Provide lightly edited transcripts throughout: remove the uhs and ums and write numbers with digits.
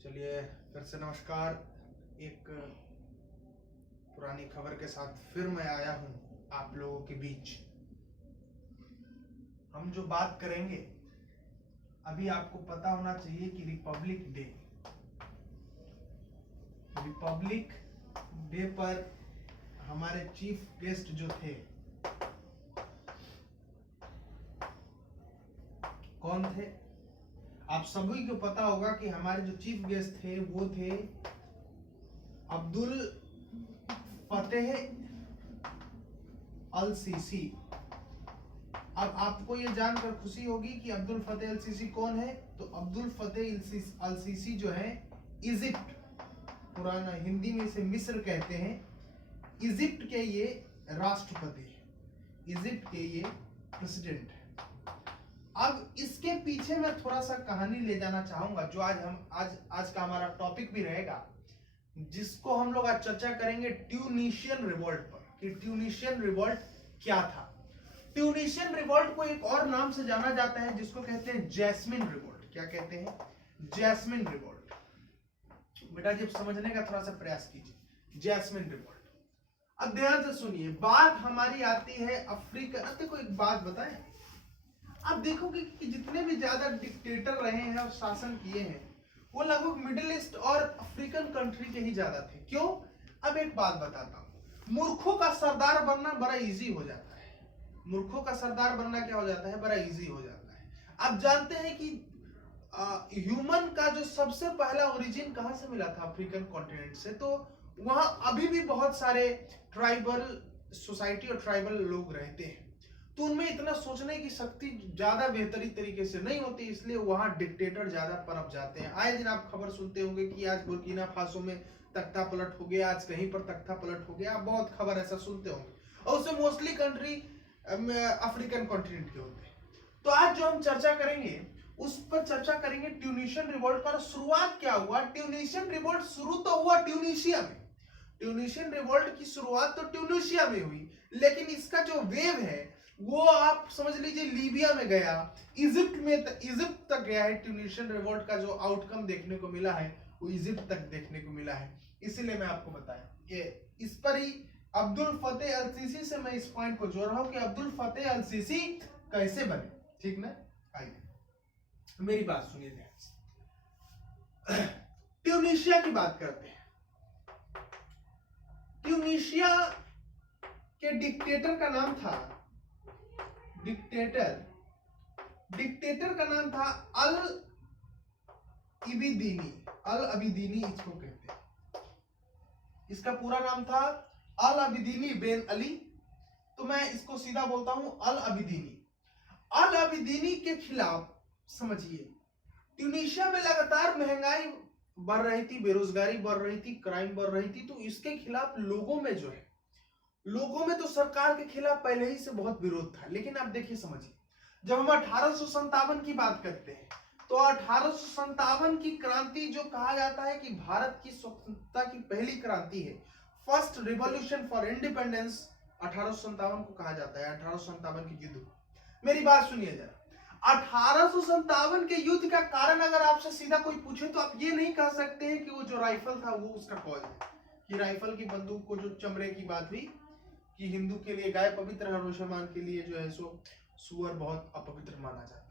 चलिए फिर से नमस्कार। एक पुरानी खबर के साथ फिर मैं आया हूं आप लोगों के बीच। हम जो बात करेंगे, अभी आपको पता होना चाहिए कि रिपब्लिक डे पर हमारे चीफ गेस्ट जो थे कौन थे? आप सभी को पता होगा कि हमारे जो चीफ गेस्ट थे वो थे अब्दुल फतेह अल सीसी। अब आपको ये जानकर खुशी होगी कि अब्दुल फतेह अल सीसी कौन है। तो अब्दुल फतेह अल सीसी जो है इजिप्ट, पुराना हिंदी में इसे मिस्र कहते हैं, इजिप्ट के ये राष्ट्रपति है, इजिप्ट के ये प्रेसिडेंट है। अब इसके पीछे मैं थोड़ा सा कहानी ले जाना चाहूंगा, जो आज का हमारा टॉपिक भी रहेगा, जिसको हम लोग आज चर्चा करेंगे ट्यूनीशियन रिवॉल्ट पर, कि ट्यूनीशियन रिवॉल्ट क्या था। ट्यूनीशियन रिवॉल्ट को एक और नाम से जाना जाता है जिसको कहते हैं जैस्मिन रिवॉल्ट। क्या कहते हैं? Jasmine revolt. बेटा जब समझने का थोड़ा सा प्रयास कीजिए, जैस्मिन रिवॉल्ट। अब ध्यान से सुनिए, बात हमारी आती है अफ्रीका। देखो एक बात बताएं, आप देखोगे कि जितने भी ज्यादा डिक्टेटर रहे हैं और शासन किए हैं वो लगभग मिडिल ईस्ट और अफ्रीकन कंट्री के ही ज्यादा थे। क्यों? अब एक बात बताता हूं, मूर्खों का सरदार बनना बड़ा इजी हो जाता है। मूर्खों का सरदार बनना क्या हो जाता है? बड़ा इजी हो जाता है। आप जानते हैं कि ह्यूमन का जो सबसे पहला ओरिजिन कहां से मिला था? अफ्रीकन कॉन्टिनेंट से। तो वहां अभी भी बहुत सारे ट्राइबल सोसाइटी और ट्राइबल लोग रहते हैं, तो उनमें इतना सोचने की शक्ति ज्यादा बेहतरी तरीके से नहीं होती, इसलिए वहां डिक्टेटर ज्यादा पनप जाते हैं। आए दिन आप खबर सुनते होंगे कि आज बुर्किना फासो में तख्ता पलट हो गया, आज कहीं पर तख्ता पलट हो गया। आप बहुत खबर ऐसा सुनते होंगे, और उससे मोस्टली कंट्री अफ्रीकन कॉन्टिनेंट के होते हैं। तो आज जो हम चर्चा करेंगे उस पर चर्चा करेंगे ट्यूनीशियन रिवॉल्ट का। शुरुआत क्या हुआ? ट्यूनीशियन रिवॉल्ट शुरू तो हुआ ट्यूनीशिया में। ट्यूनीशियन रिवॉल्ट की शुरुआत तो ट्यूनीशिया में हुई, लेकिन इसका जो वेव है वो आप समझ लीजिए लीबिया में गया, इजिप्ट तक गया है। ट्यूनीशियन रिवॉल्ट का जो आउटकम देखने को मिला है वो इजिप्ट तक देखने को मिला है। इसीलिए मैं आपको बताया कि इस पर ही अब्दुल फतेह अल सीसी से मैं इस पॉइंट को जोड़ रहा हूं कि अब्दुल फतेह अल सीसी कैसे बने। ठीक ना? आइए मेरी बात सुनिए ध्यान से। ट्यूनीशिया की बात करते हैं। ट्यूनीशिया के डिक्टेटर का नाम था डिक्टेटर का नाम था अल अबिदीनी इसको कहते हैं। इसका पूरा नाम था अल अबिदीनी बेन अली। तो मैं इसको सीधा बोलता हूं अल अबिदीनी के खिलाफ। समझिए, ट्यूनीशिया में लगातार महंगाई बढ़ रही थी, बेरोजगारी बढ़ रही थी, क्राइम बढ़ रही थी। तो इसके खिलाफ लोगों में तो सरकार के खिलाफ पहले ही से बहुत विरोध था। लेकिन आप देखिए, समझिए, जब हम 1857 की बात करते हैं तो 1857 की क्रांति जो कहा जाता है कि भारत की स्वतंत्रता की पहली क्रांति है, फर्स्ट रिवॉल्यूशन फॉर इंडिपेंडेंस 1857 को कहा जाता है। 1857 के युद्ध। मेरी बात सुनिए जरा, 1857 के युद्ध का कारण अगर आपसे सीधा कोई पूछे तो आप ये नहीं कह सकते हैं कि वो जो राइफल था वो उसका कॉज है, कि राइफल की बंदूक को जो चमड़े की बात हुई कि हिंदू के लिए गाय पवित्र है, मुसलमान के लिए जो है सो सुअर बहुत अपवित्र माना जाता है,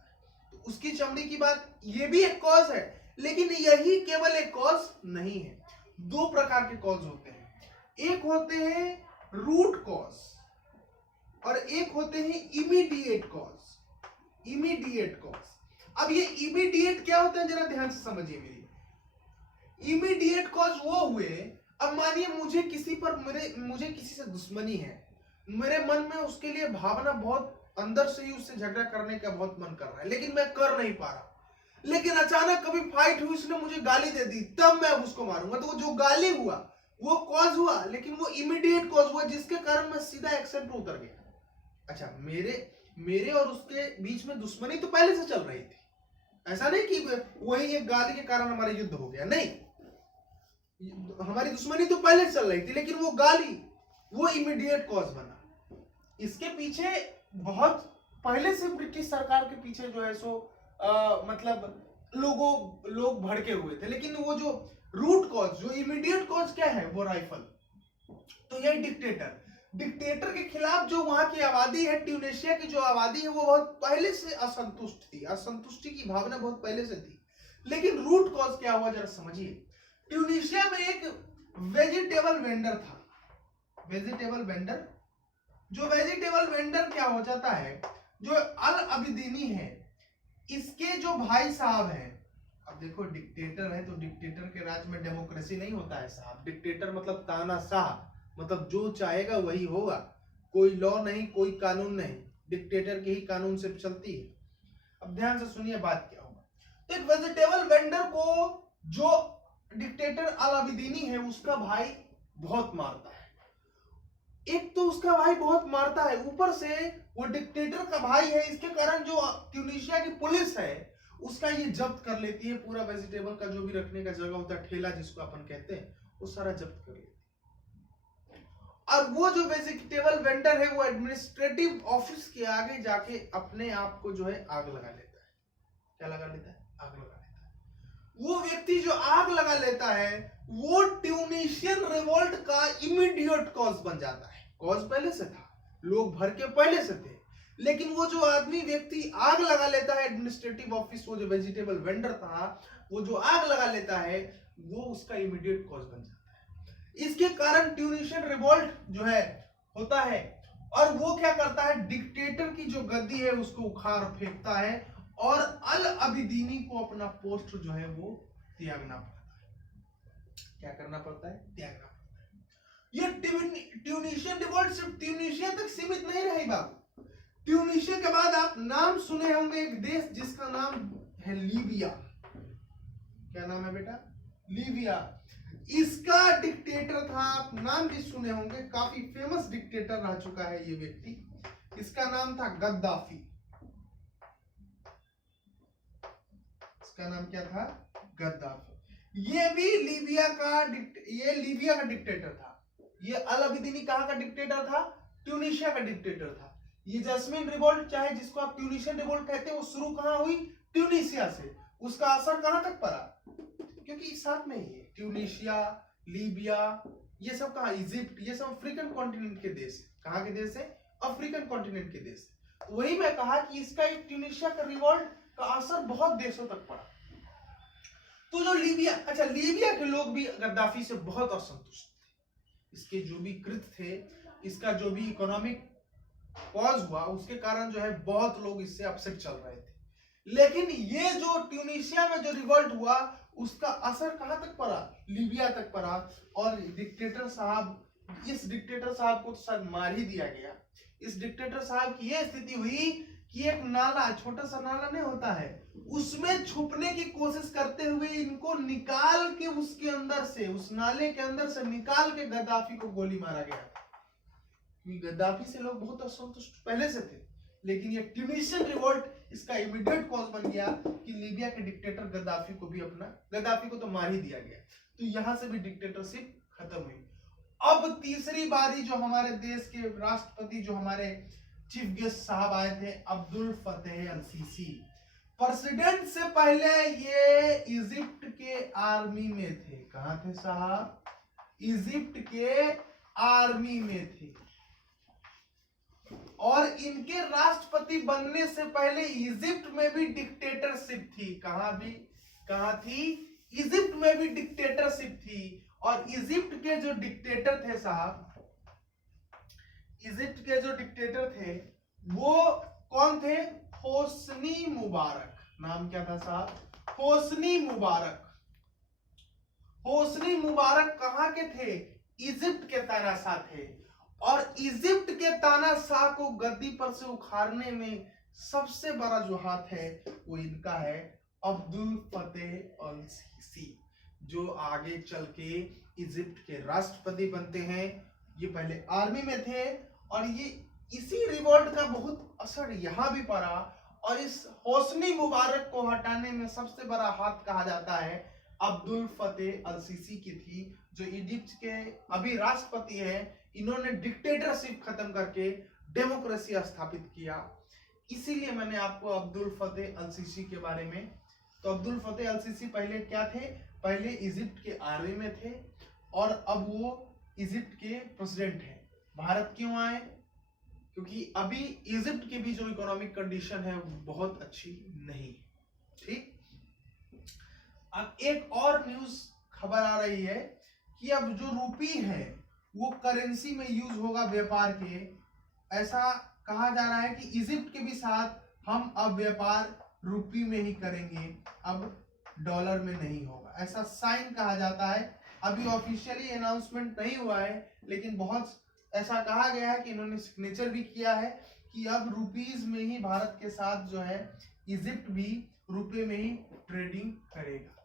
तो उसकी चमड़ी की बात, ये भी एक कॉज है। लेकिन यही केवल एक कॉज नहीं है। दो प्रकार के कॉज होते हैं, एक होते हैं रूट कॉज और एक होते हैं इमीडिएट कॉज। अब ये इमीडिएट क्या होता है, जरा ध्यान से समझिए मेरी। इमीडिएट कॉज वो हुए, अब मानिए मुझे किसी से दुश्मनी है, मेरे मन में उसके लिए भावना बहुत अंदर से ही उससे झगड़ा करने का बहुत मन कर रहा है, लेकिन मैं कर नहीं पा रहा। लेकिन अचानक कभी फाइट हुई, उसने मुझे गाली दे दी, तब मैं उसको मारूंगा। तो जो गाली हुआ वो कॉज हुआ, लेकिन वो इमीडिएट कॉज हुआ जिसके कारण मैं सीधा एक्शन पे उतर गया। अच्छा, मेरे और उसके बीच में दुश्मनी तो पहले से चल रही थी, ऐसा नहीं कि वही एक गाली के कारण हमारा युद्ध हो गया। नहीं, हमारी दुश्मनी तो पहले से चल रही थी, लेकिन वो गाली वो इमीडिएट कॉज बना। इसके पीछे बहुत पहले से ब्रिटिश सरकार के पीछे जो है सो मतलब लोग भड़के हुए थे, लेकिन वो जो रूट कॉज, जो इमीडिएट कॉज क्या है, वो राइफल। तो ये डिक्टेटर के खिलाफ जो वहां की आबादी है, ट्यूनेशिया की जो आबादी है, वो बहुत पहले से असंतुष्ट थी, असंतुष्टि की भावना बहुत पहले से थी। लेकिन रूट कॉज क्या हुआ जरा समझिए। ट्यूनेशिया में एक वेजिटेबल वेंडर था, वेजिटेबल वेंडर। जो वेजिटेबल वेंडर क्या हो जाता है, जो अल अबिदीनी है, इसके जो भाई साहब हैं, अब देखो डिक्टेटर है तो डिक्टेटर के राज में डेमोक्रेसी नहीं होता है साहब। डिक्टेटर मतलब तानाशाह, मतलब जो चाहेगा वही होगा, कोई लॉ नहीं, कोई कानून नहीं, डिक्टेटर के ही कानून से चलती है। अब ध्यान से सुनिए बात क्या होगा। तो एक वेजिटेबल वेंडर को जो डिक्टेटर अलाउद्दीनी है उसका भाई बहुत मारता है। एक तो उसका भाई बहुत मारता है, ऊपर से वो डिक्टेटर का भाई है, इसके कारण जो ट्यूनीशिया की पुलिस है उसका ये जब्त कर लेती है। पूरा वेजिटेबल का जो भी रखने का जगह होता है, ठेला जिसको अपन कहते हैं, वो सारा जब्त कर लेती है। और वो जो वेजिटेबल वेंडर है वो एडमिनिस्ट्रेटिव ऑफिस के आगे जाके अपने आप को जो है आग लगा लेता है। क्या लगा लेता है? आग लगा लेता है। वो व्यक्ति जो आग लगा लेता है वो ट्यूनीशियन रिवोल्ट का इमीडिएट कॉज बन जाता है। कॉज पहले से था, लोग भर के पहले से थे, लेकिन वो जो आदमी व्यक्ति आग लगा लेता है एडमिनिस्ट्रेटिव ऑफिस, वो जो वेजिटेबल वेंडर था, वो जो आग लगा लेता है, वो उसका इमीडिएट कॉज बन जाता है। इसके कारण ट्यूनीशियन रिवोल्ट जो है होता है, और वो क्या करता है, डिक्टेटर की जो गद्दी है उसको उखाड़ फेंकता है, और अल अबिदीनी को अपना पोस्ट जो है वो त्यागना पड़ता है। क्या करना पड़ता है? त्यागना पड़ता है। ये ट्यूनीशियन रिवोल्ट सिर्फ ट्यूनीशिया तक सीमित नहीं रही बाबू। ट्यूनीशिया के बाद आप नाम सुने होंगे एक देश जिसका नाम है लीबिया। क्या नाम है बेटा? लीबिया। इसका डिक्टेटर था, आप नाम भी सुने होंगे, काफी फेमस डिक्टेटर रह चुका है ये व्यक्ति। इसका नाम था गद्दाफी। इसका नाम क्या था? गद्दाफी। ये भी लीबिया का डिक्टेटर था। ये अल अबिदीनी कहां का डिक्टेटर था? ट्यूनीशिया का डिक्टेटर था। ये जैस्मिन रिवोल्ट, चाहे जिसको आप ट्यूनीशियन रिवोल्ट कहते हैं, वो शुरू कहां हुई? ट्यूनीशिया से। उसका असर कहां तक पड़ा? क्योंकि साथ में ही है ट्यूनीशिया, लीबिया, ये सब कहां? इजिप्ट, ये सब अफ्रीकन कॉन्टिनेंट के देश है। कहां के देश है? अफ्रीकन कॉन्टिनेंट के देश। वही मैं कहा कि इसका एक ट्यूनीशिया का रिवोल्ट का असर बहुत देशों तक पड़ा। तो जो लीबिया, अच्छा लीबिया के लोग भी गद्दाफी से बहुत असंतुष्ट थे। इसके जो भी कृत्य थे, इसका जो भी इकोनॉमिक कॉज हुआ, उसके कारण जो है बहुत लोग इससे अपसेट चल रहे थे। लेकिन ये जो ट्यूनीशिया में जो रिवोल्ट हुआ उसका असर कहां तक पड़ा? लीबिया तक पड़ा। और डिक्टेटर साहब, इस डिक्टेटर साहब को तो शायद मार ही दिया गया। इस डिक्टेटर साहब की यह स्थिति हुई कि एक नाला, छोटा सा नाला नहीं होता है, उसमें छुपने की कोशिश करते हुए इनको निकाल के उसके अंदर से, उस नाले के अंदर से निकाल के गद्दाफी को गोली मारा गया। गद्दाफी से लोग बहुत असंतुष्ट पहले से थे, लेकिन ये ट्यूनीशियन रिवोल्ट इसका इमीडिएट कॉज बन गया कि लीबिया के डिक्टेटर गद्दाफी को भी गद्दाफी को तो मार ही दिया गया। तो यहां से भी डिक्टेटरशिप खत्म हुई। अब तीसरी बारी जो हमारे देश के राष्ट्रपति, जो हमारे चीफ गेस्ट साहब आए थे, अब्दुल फतेह अल सीसी। प्रेसिडेंट से पहले ये इजिप्ट के आर्मी में थे। कहां थे साहब? इजिप्ट के आर्मी में थे। और इनके राष्ट्रपति बनने से पहले इजिप्ट में भी डिक्टेटरशिप थी। कहां थी? इजिप्ट में भी डिक्टेटरशिप थी। और इजिप्ट के जो डिक्टेटर थे साहब, इजिप्ट के जो डिक्टेटर थे वो कौन थे? Hosni Mubarak. नाम क्या था साहब? Hosni Mubarak. होस्नी मुबारक कहां के थे? इजिप्ट के तानाशाह थे। और इजिप्ट के तानाशाह को गद्दी पर से उखाड़ने में सबसे बड़ा जो हाथ है वो इनका है, अब्दुल फतेह अल सीसी, जो आगे चल के इजिप्ट के राष्ट्रपति बनते हैं। ये पहले आर्मी में थे, और ये इसी रिवोल्ट का बहुत असर यहां भी पड़ा। और इस होस्नी मुबारक को हटाने में सबसे बड़ा हाथ कहा जाता है अब्दुल फतेह अल सीसी की थी, जो इजिप्ट के अभी राष्ट्रपति हैं। इन्होंने डिक्टेटरशिप खत्म करके डेमोक्रेसी स्थापित किया। इसीलिए मैंने आपको अब्दुल फतेह अल सीसी के बारे में तो अब्दुल फतेह अल सीसी पहले क्या थे? पहले इजिप्ट के आर्मी में थे और अब वो इजिप्ट के प्रेसिडेंट हैं। भारत क्यों आए? क्योंकि अभी इजिप्ट की भी जो इकोनॉमिक कंडीशन है वो बहुत अच्छी नहीं है। ठीक, अब एक और न्यूज खबर आ रही है कि अब जो रूपी है वो करेंसी में यूज होगा व्यापार के। ऐसा कहा जा रहा है कि इजिप्ट के भी साथ हम अब व्यापार रूपी में ही करेंगे, अब डॉलर में नहीं होगा, ऐसा साइन कहा जाता है। अभी ऑफिशियली अनाउंसमेंट नहीं हुआ है, लेकिन बहुत ऐसा कहा गया है कि इन्होंने सिग्नेचर भी किया है कि अब रुपीज में ही भारत के साथ जो है इजिप्ट भी रुपए में ही ट्रेडिंग करेगा।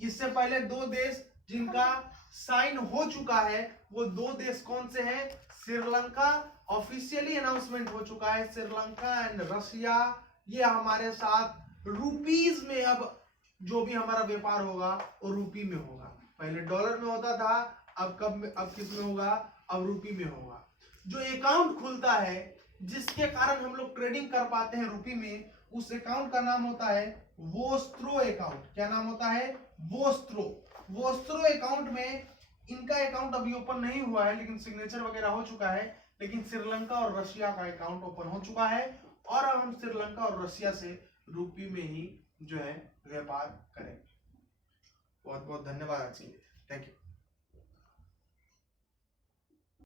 इससे पहले दो देश जिनका साइन हो चुका है, वो दो देश कौन से हैं? श्रीलंका, ऑफिशियली अनाउंसमेंट हो चुका है, श्रीलंका एंड रशिया, ये हमारे साथ रुपीज में अब जो भी हमारा व्यापार होगा वो रुपी में होगा। पहले डॉलर में होता था, अब किस में होगा? अब रुपी में होगा। जो अकाउंट खुलता है जिसके कारण हम लोग ट्रेडिंग कर पाते हैं रुपी में, उस अकाउंट का नाम होता है वोस्त्रो अकाउंट। क्या नाम होता है? वोस्त्रो। वोस्त्रो अकाउंट में इनका अकाउंट अभी ओपन नहीं हुआ है, लेकिन सिग्नेचर वगैरह हो चुका है। लेकिन श्रीलंका और रशिया का अकाउंट ओपन हो चुका है और अब हम श्रीलंका और रशिया से रुपी में ही जो है व्यापार करेंगे। बहुत बहुत धन्यवाद आज के लिए। Thank you.